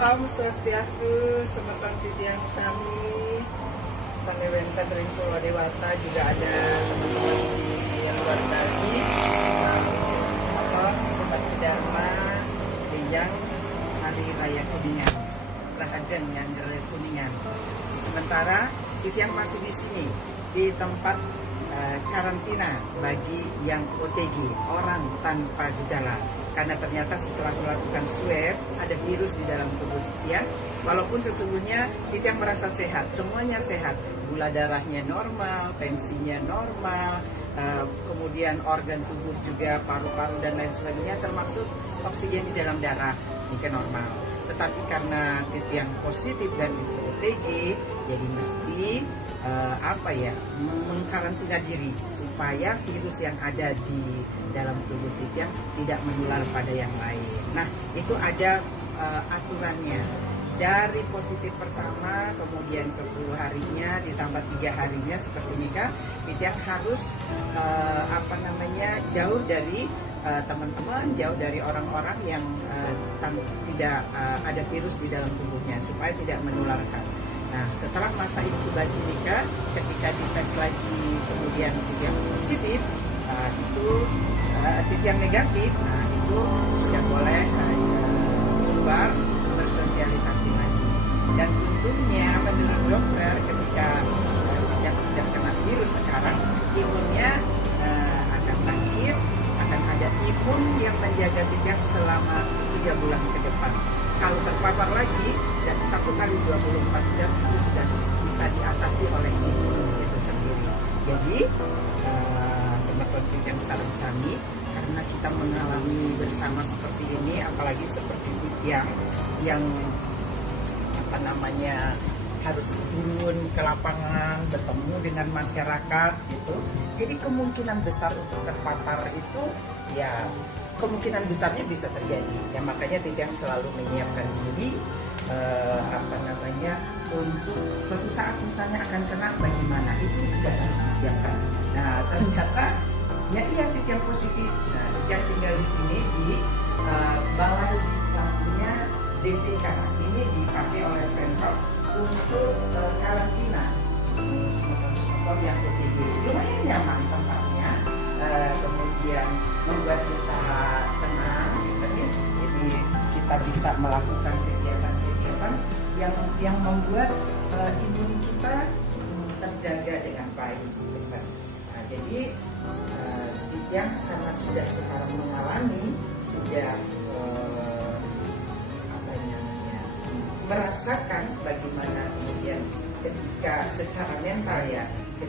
Om Swastiastu, semeton Titiang Sami, Sami Wenten dari Pulau Dewata, juga ada teman-teman di luar Bali, semeton Umat Sedharma, Dijang Hari Raya Kuningan, Rahajeng yang Kuningan. Sementara Titiang masih di sini, di tempat karantina bagi yang OTG, orang tanpa gejala. Karena ternyata setelah melakukan swab ada virus di dalam tubuh Titiang. Walaupun sesungguhnya Titiang merasa sehat, semuanya sehat, gula darahnya normal, tensinya normal, kemudian organ tubuh juga paru-paru dan lain sebagainya, termasuk oksigen di dalam darah ini normal. Tetapi karena Titiang positif dan OTG, jadi mesti mengkarantina diri supaya virus yang ada di dalam tubuh Titiang tidak menular pada yang lain. Nah, itu ada aturannya. Dari positif pertama, kemudian 10 harinya ditambah 3 harinya seperti nikah, Titiang harus jauh dari teman-teman, jauh dari orang-orang yang tidak ada virus di dalam tubuhnya supaya tidak menularkan. Nah, setelah masa inkubasi nikah, ketika dites lagi kemudian Titiang positif, Titiang negatif, nah itu sudah boleh keluar bersosialisasi lagi. Dan untungnya menurut dokter ketika yang sudah kena virus sekarang, imunnya akan bangkit, akan ada imun yang menjaga Titiang selama 3 bulan ke depan. Kalau terpapar lagi, dan 1 kali 24 jam itu sudah bisa diatasi oleh imun itu sendiri. Jadi, semeton Titiang Sareng Sami, karena kita mengalami bersama seperti ini, apalagi seperti Titiang yang harus turun ke lapangan, bertemu dengan masyarakat gitu. Jadi kemungkinan besar untuk terpapar itu ya kemungkinan besarnya bisa terjadi. Ya makanya Titiang selalu menyiapkan diri untuk suatu saat misalnya akan kena bagaimana, itu sudah harus disiapkan. Nah, ternyata ya iya Titiang positif. Nah, Titiang tinggal di sini di balai lampunya DPK. Ini dipakai oleh Pemprov untuk karantina semeton yang OTG. Lumayan nyaman tempatnya, kemudian membuat kita tenang, jadi kita bisa melakukan kegiatan-kegiatan yang membuat imun kita terjaga dengan baik. Nah, jadi Titiang karena sudah sekarang mengalami, sudah merasakan bagaimana kemudian ketika secara mental ya